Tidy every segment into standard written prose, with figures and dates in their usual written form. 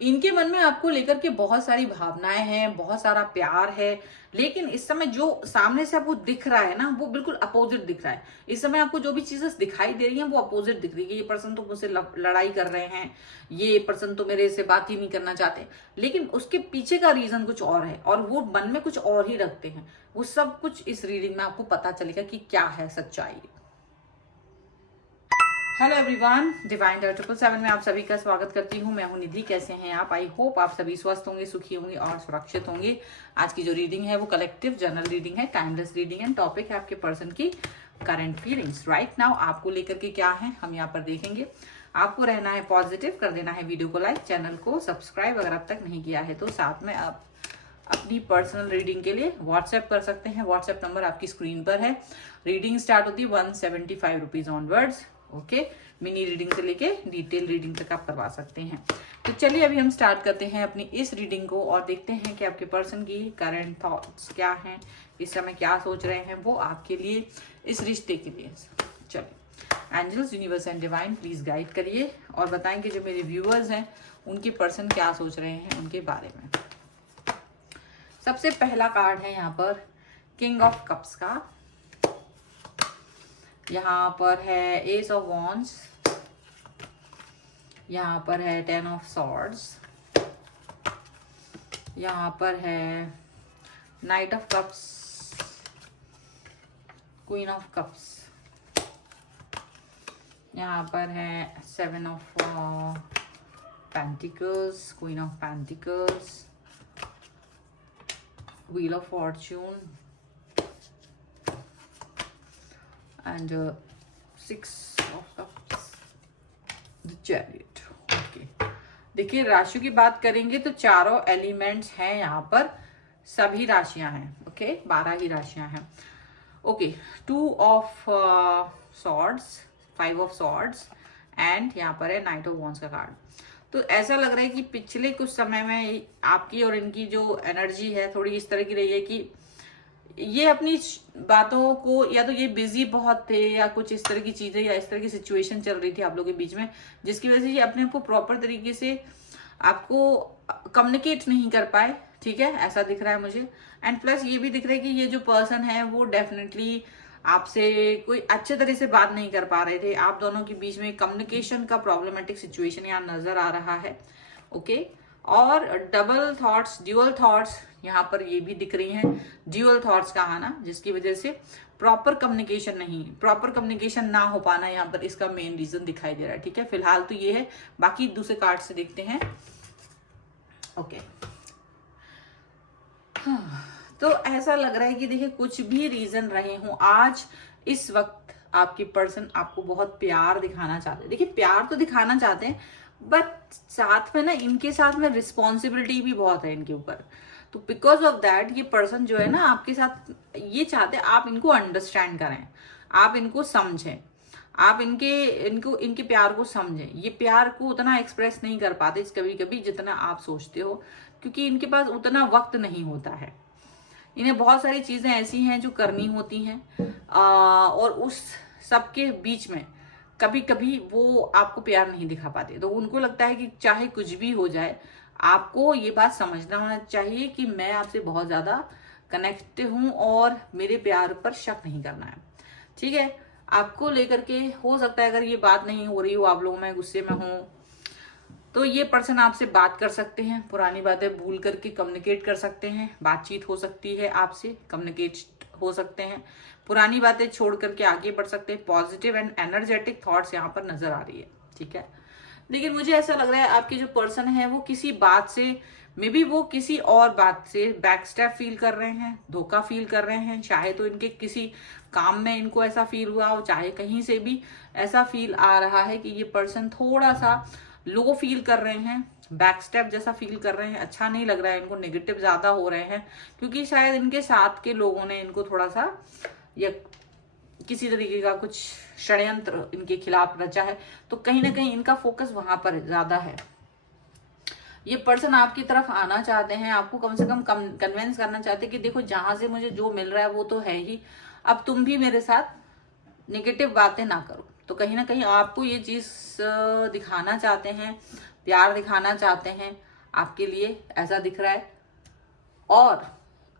इनके मन में आपको लेकर के बहुत सारी भावनाएं हैं, बहुत सारा प्यार है, लेकिन इस समय जो सामने से आपको दिख रहा है ना, वो बिल्कुल अपोजिट दिख रहा है। इस समय आपको जो भी चीजें दिखाई दे रही हैं वो अपोजिट दिख रही है। ये पर्सन तो मुझसे लड़ाई कर रहे हैं, ये पर्सन तो मेरे से बात ही नहीं करना चाहते, लेकिन उसके पीछे का रीजन कुछ और है और वो मन में कुछ और ही रखते हैं। वो सब कुछ इस रीडिंग में आपको पता चलेगा कि क्या है सच्चाई। हेलो एवरीवन, डिवाइन 777 में आप सभी का स्वागत करती हूँ। मैं हूँ निधि। कैसे हैं आप? आई होप आप सभी स्वस्थ होंगे, सुखी होंगे और सुरक्षित होंगे। आज की जो रीडिंग है वो कलेक्टिव जनरल रीडिंग है, टाइमलेस रीडिंग है। टॉपिक है आपके पर्सन की करंट फीलिंग्स राइट नाउ। आपको लेकर के क्या है हम यहाँ पर देखेंगे। आपको रहना है पॉजिटिव, कर देना है वीडियो को लाइक, चैनल को सब्सक्राइब अगर अब तक नहीं किया है तो। साथ में आप अपनी पर्सनल रीडिंग के लिए व्हाट्सएप कर सकते हैं। व्हाट्सएप नंबर आपकी स्क्रीन पर है। रीडिंग स्टार्ट होती है 175 rupees onwards. Okay, mini reading से लेके डिटेल रीडिंग तक आप करवा सकते हैं। तो चलिए अभी हम स्टार्ट करते हैं अपनी इस रीडिंग को और देखते हैं कि आपके पर्सन की करंट थॉट्स क्या हैं, इस समय क्या सोच रहे हैं वो आपके लिए, इस रिश्ते के लिए। चलिए, angels, universe and divine please guide करिए और बताएं कि जो मेरे व्यूअर्स हैं उनके पर्सन क्या सोच रहे हैं उनके बारे में। सबसे पहला कार्ड है यहाँ पर किंग ऑफ कप्स का। यहाँ पर है एस ऑफ वॉन्ड्स, यहाँ पर है 10 ऑफ सॉर्ड्स, यहाँ पर है night of cups, queen of cups, यहाँ पर है 7 of pentacles, queen of pentacles, wheel of Fortune and 6 of cups, the chariot. Okay. देखिए, राशियों की बात करेंगे तो चारों एलिमेंट्स हैं यहाँ पर, सभी राशियां हैं। ओके, 12 ही राशियां हैं। Okay, 2 of swords, 5 of swords and यहाँ पर है नाइट ऑफ वॉन्ड्स का कार्ड। तो ऐसा लग रहा है कि पिछले कुछ समय में आपकी और इनकी जो एनर्जी है थोड़ी इस तरह की रही है कि ये अपनी बातों को, या तो ये बिजी बहुत थे या कुछ इस तरह की चीजें या इस तरह की सिचुएशन चल रही थी आप लोगों के बीच में, जिसकी वजह से ये अपने आप को प्रॉपर तरीके से आपको कम्युनिकेट नहीं कर पाए। ठीक है, ऐसा दिख रहा है मुझे। एंड प्लस ये भी दिख रहा है कि ये जो पर्सन है वो डेफिनेटली आपसे कोई अच्छे तरह से बात नहीं कर पा रहे थे। आप दोनों के बीच में कम्युनिकेशन का प्रॉब्लमेटिक सिचुएशन यहाँ नजर आ रहा है। ओके, और डबल थॉट्स, ड्यूअल थॉट्स यहाँ पर ये भी दिख रही हैं। ड्यूअल थॉट्स का आना, जिसकी वजह से प्रॉपर कम्युनिकेशन ना हो पाना यहाँ पर इसका मेन रीजन दिखाई दे रहा है। ठीक है, फिलहाल तो ये है, बाकी दूसरे कार्ड से देखते हैं। ओके, हाँ, तो ऐसा लग रहा है कि देखिए कुछ भी रीजन रहे हो, आज इस वक्त आपके पर्सन आपको बहुत प्यार दिखाना चाहते हैं। देखिए, प्यार तो दिखाना चाहते हैं, बट साथ में ना इनके साथ में रिस्पॉन्सिबिलिटी भी बहुत है इनके ऊपर। तो बिकॉज ऑफ दैट ये पर्सन जो है ना आपके साथ ये चाहते हैं आप इनको अंडरस्टैंड करें, आप इनको समझें, आप इनके प्यार को समझें। ये प्यार को उतना एक्सप्रेस नहीं कर पाते कभी कभी जितना आप सोचते हो, क्योंकि इनके पास उतना वक्त नहीं होता है। इन्हें बहुत सारी चीजें ऐसी हैं जो करनी होती हैं, और उस सबके बीच में कभी कभी वो आपको प्यार नहीं दिखा पाते। तो उनको लगता है कि चाहे कुछ भी हो जाए, आपको ये बात समझना होना चाहिए कि मैं आपसे बहुत ज्यादा कनेक्ट हूं और मेरे प्यार पर शक नहीं करना है। ठीक है, आपको लेकर के हो सकता है अगर ये बात नहीं हो रही हो, आप लोगों में गुस्से में हो, तो ये पर्सन आपसे बात कर सकते हैं, पुरानी बातें भूल करके कम्युनिकेट कर सकते हैं, बातचीत हो सकती है आपसे, कम्युनिकेट हो सकते हैं, पुरानी बातें छोड़ करके आगे बढ़ सकते हैं। पॉजिटिव एंड एनर्जेटिक थॉट्स यहाँ पर नजर आ रही है। ठीक है, लेकिन मुझे ऐसा लग रहा है आपके जो पर्सन है वो किसी बात से, मे बी वो किसी और बात से बैकस्टेप फील कर रहे हैं, धोखा फील कर रहे हैं। चाहे तो इनके किसी काम में इनको ऐसा फील हुआ हो, चाहे कहीं से भी ऐसा फील आ रहा है कि ये पर्सन थोड़ा सा लो फील कर रहे हैं, बैकस्टेप जैसा फील कर रहे हैं। अच्छा नहीं लग रहा है इनको, नेगेटिव ज्यादा हो रहे हैं, क्योंकि शायद इनके साथ के लोगों ने इनको थोड़ा सा या किसी तरीके का कुछ षड्यंत्र इनके खिलाफ रचा है। तो कहीं ना कहीं इनका फोकस वहां पर ज्यादा है। ये पर्सन आपकी तरफ आना चाहते हैं, आपको कम से कम कन्विंस करना चाहते हैं कि देखो जहां से मुझे जो मिल रहा है वो तो है ही, अब तुम भी मेरे साथ नेगेटिव बातें ना करो। तो कहीं ना कहीं आपको ये चीज दिखाना चाहते हैं, प्यार दिखाना चाहते हैं आपके लिए, ऐसा दिख रहा है, और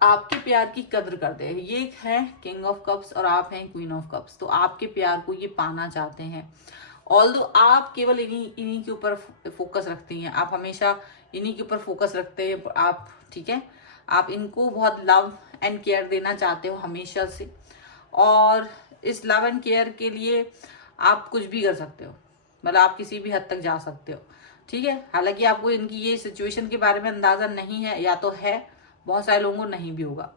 आपके प्यार की कदर करते हैं। ये है किंग ऑफ कप्स और आप हैं क्वीन ऑफ कप्स, तो आपके प्यार को ये पाना चाहते हैं। ऑल्दो आप केवल इन्हीं के ऊपर फोकस रखती हैं, आप हमेशा इन्हीं के ऊपर फोकस रखते हैं आप, ठीक है। आप इनको बहुत लव एंड केयर देना चाहते हो हमेशा से, और इस लव एंड केयर के लिए आप कुछ भी कर सकते हो, मतलब आप किसी भी हद तक जा सकते हो, ठीक है। हालांकि आपको इनकी ये सिचुएशन के बारे में अंदाजा नहीं है, या तो है, बहुत सारे लोगों को नहीं भी होगा,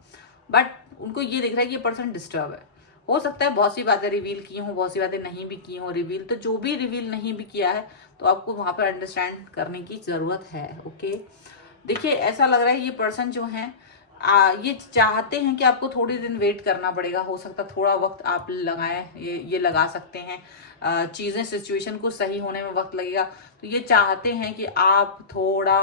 बट उनको ये दिख रहा है कि ये पर्सन डिस्टर्ब है। हो सकता है बहुत सी बातें रिवील की हों, बहुत सी बातें नहीं भी की हों रिवील, तो जो भी रिवील नहीं भी किया है तो आपको वहां पर अंडरस्टैंड करने की जरूरत है, ओके। देखिए ऐसा लग रहा है ये पर्सन जो है ये चाहते हैं कि आपको थोड़ी दिन वेट करना पड़ेगा, हो सकता है थोड़ा वक्त आप लगाएं, ये लगा सकते हैं, चीजें सिचुएशन को सही होने में वक्त लगेगा, तो ये चाहते हैं कि आप थोड़ा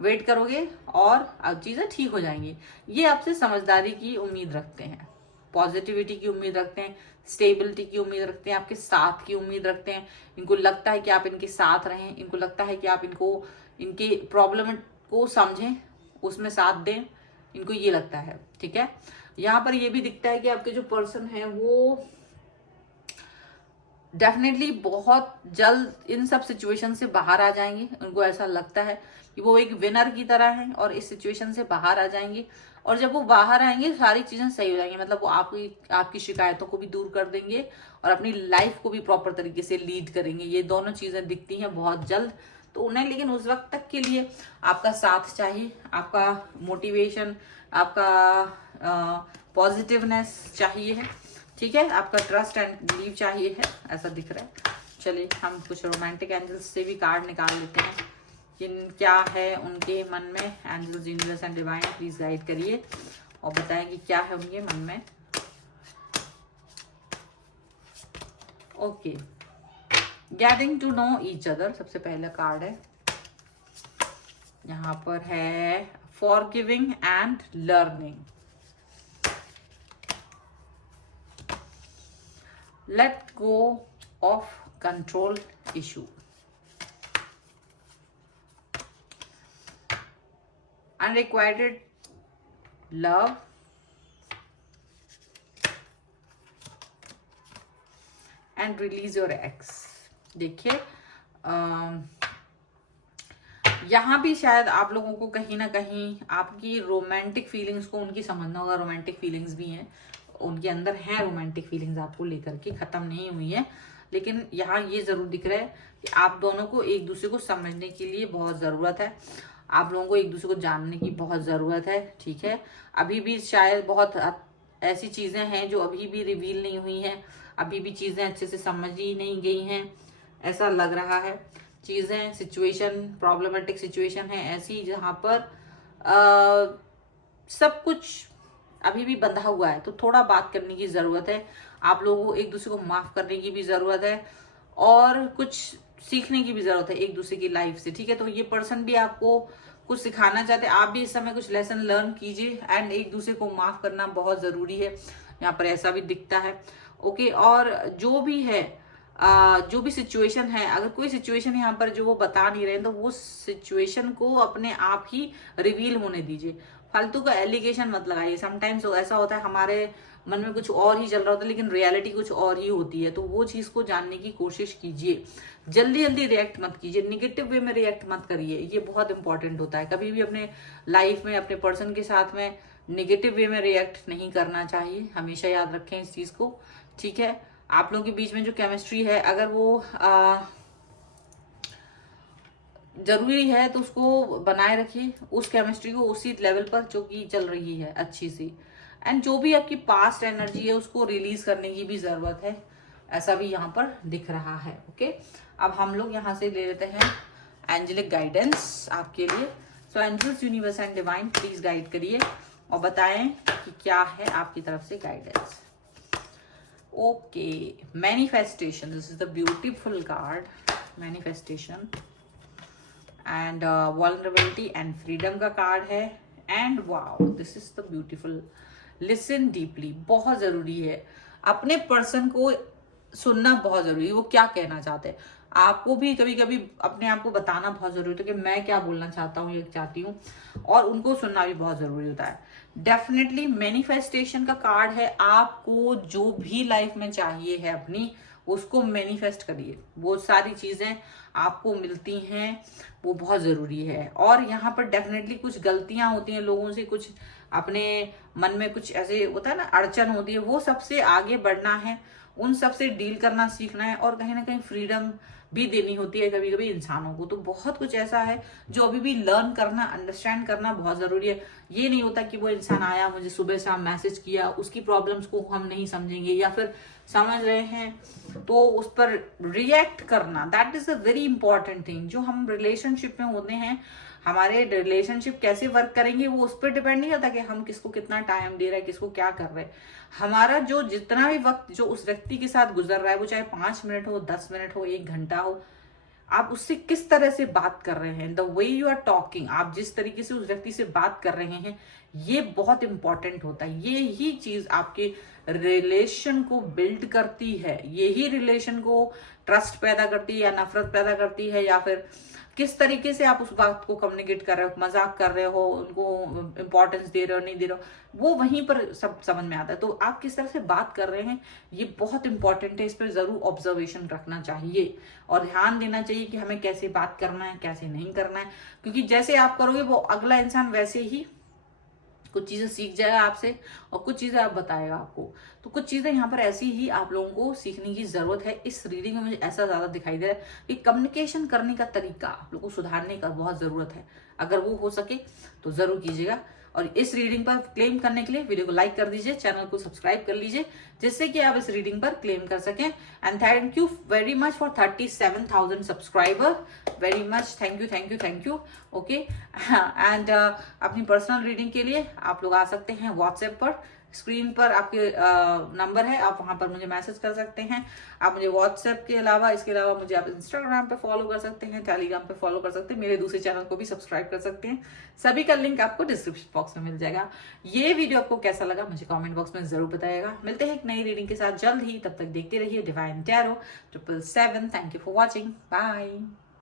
वेट करोगे और अब चीजें ठीक हो जाएंगी। ये आपसे समझदारी की उम्मीद रखते हैं, पॉजिटिविटी की उम्मीद रखते हैं, स्टेबिलिटी की उम्मीद रखते हैं, आपके साथ की उम्मीद रखते हैं। इनको लगता है कि आप इनके साथ रहें, इनको लगता है कि आप इनको इनके प्रॉब्लम को समझें, उसमें साथ दें, इनको ये लगता है, ठीक है। यहाँ पर ये भी दिखता है कि आपके जो पर्सन है वो डेफिनेटली बहुत जल्द इन सब सिचुएशन से बाहर आ जाएंगे। उनको ऐसा लगता है कि वो एक विनर की तरह हैं और इस सिचुएशन से बाहर आ जाएंगे, और जब वो बाहर आएंगे सारी चीजें सही हो जाएंगी, मतलब वो आपकी शिकायतों को भी दूर कर देंगे और अपनी लाइफ को भी प्रॉपर तरीके से लीड करेंगे। ये दोनों चीजें दिखती हैं बहुत जल्द तो उन्हें, लेकिन उस वक्त तक के लिए आपका साथ चाहिए, आपका मोटिवेशन, आपका पॉजिटिवनेस चाहिए है, ठीक है, आपका ट्रस्ट एंड बिलीव चाहिए है, ऐसा दिख रहा है। चलिए हम कुछ रोमांटिक एंजल्स से भी कार्ड निकाल लेते हैं कि क्या है उनके मन में। Angels, universe and divine please guide करिए और बताएं कि क्या है उनके मन में। Okay, getting to know each other सबसे पहला कार्ड है। यहाँ पर है forgiving and learning, let go of control issue, unrequited love, and release your ex। देखिए यहाँ भी शायद आप लोगों को कहीं ना कहीं आपकी रोमांटिक फीलिंग्स को उनकी समझना होगा। रोमांटिक फीलिंग्स भी हैं उनके अंदर, है रोमांटिक फीलिंग्स आपको लेकर के, खत्म नहीं हुई है, लेकिन यहाँ ये जरूर दिख रहा है कि आप दोनों को एक दूसरे को समझने के लिए बहुत जरूरत है, आप लोगों को एक दूसरे को जानने की बहुत जरूरत है, ठीक है। अभी भी शायद बहुत ऐसी चीजें हैं जो अभी भी रिवील नहीं हुई हैं, अभी भी चीजें अच्छे से समझ ही नहीं गई हैं, ऐसा लग रहा है। चीजें, सिचुएशन, प्रॉब्लमेटिक सिचुएशन है ऐसी जहां पर सब कुछ अभी भी बंधा हुआ है, तो थोड़ा बात करने की जरूरत है, आप लोगों को एक दूसरे को माफ करने की भी जरूरत है और कुछ सीखने की भी जरूरत है एक दूसरे की लाइफ से, ठीक है। तो ये पर्सन भी आपको कुछ सिखाना चाहते हैं, आप भी इस समय कुछ लेसन लर्न कीजिए एंड एक दूसरे को माफ करना बहुत जरूरी है, यहाँ पर ऐसा भी दिखता है, ओके। और जो भी है जो भी सिचुएशन है, अगर कोई सिचुएशन यहाँ पर जो वो बता नहीं रहे तो वो सिचुएशन को अपने आप ही रिवील होने दीजिए, फालतू का एलिगेशन मत लगाइए। समटाइम्स ऐसा होता है हमारे मन में कुछ और ही चल रहा होता है लेकिन रियलिटी कुछ और ही होती है, तो वो चीज को जानने की कोशिश कीजिए, जल्दी जल्दी रिएक्ट मत कीजिए, निगेटिव वे में रिएक्ट मत करिए, ये बहुत इंपॉर्टेंट होता है। कभी भी अपने लाइफ में अपने पर्सन के साथ में निगेटिव वे में रिएक्ट नहीं करना चाहिए, हमेशा याद रखें इस चीज को, ठीक है। आप लोगों के बीच में जो केमिस्ट्री है अगर वो जरूरी है तो उसको बनाए रखिए, उस केमिस्ट्री को उसी लेवल पर जो कि चल रही है अच्छी सी, एंड जो भी आपकी पास्ट एनर्जी है उसको रिलीज करने की भी जरूरत है, ऐसा भी यहाँ पर दिख रहा है, ओके। अब हम लोग यहाँ से ले लेते हैं एंजेलिक गाइडेंस आपके लिए। So angels, universe and divine please guide करिए और बताएं कि क्या है आपकी तरफ से guidance. Okay, manifestation, this is the beautiful card, manifestation and vulnerability and freedom का कार्ड है, and wow this is the beautiful listen deeply. बहुत जरूरी है अपने पर्सन को सुनना, बहुत जरूरी है वो क्या कहना चाहते हैं। आपको भी कभी कभी अपने आप को बताना बहुत जरूरी होता है कि मैं क्या बोलना चाहता हूँ, ये चाहती हूँ, और उनको सुनना भी बहुत जरूरी होता है। डेफिनेटली मैनिफेस्टेशन का कार्ड है, आपको जो भी लाइफ में चाहिए है अपनी, उसको मैनिफेस्ट करिए। वो सारी चीजें आपको मिलती हैं, वो बहुत जरूरी है। और यहाँ पर डेफिनेटली कुछ गलतियां होती हैं लोगों से, कुछ अपने मन में कुछ ऐसे होता है ना, अड़चन होती है, वो सबसे आगे बढ़ना है, उन सबसे डील करना सीखना है, और कहीं ना कहीं फ्रीडम भी देनी होती है कभी कभी इंसानों को। तो बहुत कुछ ऐसा है जो अभी भी लर्न करना, अंडरस्टैंड करना बहुत जरूरी है। ये नहीं होता कि वो इंसान आया, मुझे सुबह शाम मैसेज किया, उसकी प्रॉब्लम्स को हम नहीं समझेंगे, या फिर समझ रहे हैं तो उस पर रिएक्ट करना, that is a very important thing. जो हम रिलेशनशिप में होते हैं, हमारे रिलेशनशिप कैसे वर्क करेंगे वो उस पर डिपेंड नहीं करता कि हम किसको कितना टाइम दे रहे हैं, किसको क्या कर रहे हैं। हमारा जो जितना भी वक्त जो उस व्यक्ति के साथ गुजर रहा है, वो चाहे 5 मिनट हो, 10 मिनट हो, 1 घंटा हो, आप उससे किस तरह से बात कर रहे हैं, the way you are talking, आप जिस तरीके से उस व्यक्ति से बात कर रहे हैं, ये बहुत इंपॉर्टेंट होता है। ये ही चीज आपके रिलेशन को बिल्ड करती है, यही रिलेशन को ट्रस्ट पैदा करती है या नफरत पैदा करती है, या फिर किस तरीके से आप उस बात को कम्युनिकेट कर रहे हो, मजाक कर रहे हो, उनको इंपॉर्टेंस दे रहे हो, नहीं दे रहे हो, वो वहीं पर सब समझ में आता है। तो आप किस तरह से बात कर रहे हैं, ये बहुत इंपॉर्टेंट है, इस पर जरूर ऑब्जर्वेशन रखना चाहिए और ध्यान देना चाहिए कि हमें कैसे बात करना है, कैसे नहीं करना है। क्योंकि जैसे आप करोगे वो अगला इंसान वैसे ही कुछ चीजें सीख जाएगा आपसे, और कुछ चीजें आप बताएगा आपको। तो कुछ चीजें यहाँ पर ऐसी ही आप लोगों को सीखने की जरूरत है। इस रीडिंग में मुझे ऐसा ज्यादा दिखाई दे रहा है कि कम्युनिकेशन करने का तरीका आप लोगों को सुधारने का बहुत जरूरत है। अगर वो हो सके तो जरूर कीजिएगा। और इस रीडिंग पर क्लेम करने के लिए वीडियो को लाइक कर दीजिए, चैनल को सब्सक्राइब कर लीजिए, जिससे कि आप इस रीडिंग पर क्लेम कर सकें। And thank you very much for 37,000 subscriber. Very much thank you, thank you, thank you. Okay, and अपनी पर्सनल रीडिंग के लिए आप लोग आ सकते हैं व्हाट्सएप पर, स्क्रीन पर आपके नंबर है, आप वहां पर मुझे मैसेज कर सकते हैं। आप मुझे व्हाट्सएप के अलावा, इसके अलावा मुझे आप इंस्टाग्राम पे फॉलो कर सकते हैं, टेलीग्राम पे फॉलो कर सकते हैं, मेरे दूसरे चैनल को भी सब्सक्राइब कर सकते हैं। सभी का लिंक आपको डिस्क्रिप्शन बॉक्स में मिल जाएगा। ये वीडियो आपको कैसा लगा मुझे कमेंट बॉक्स में जरूर बताइएगा। मिलते हैं एक नई रीडिंग के साथ जल्द ही, तब तक देखते रहिए divine tarot 777। Thank you for watching, bye.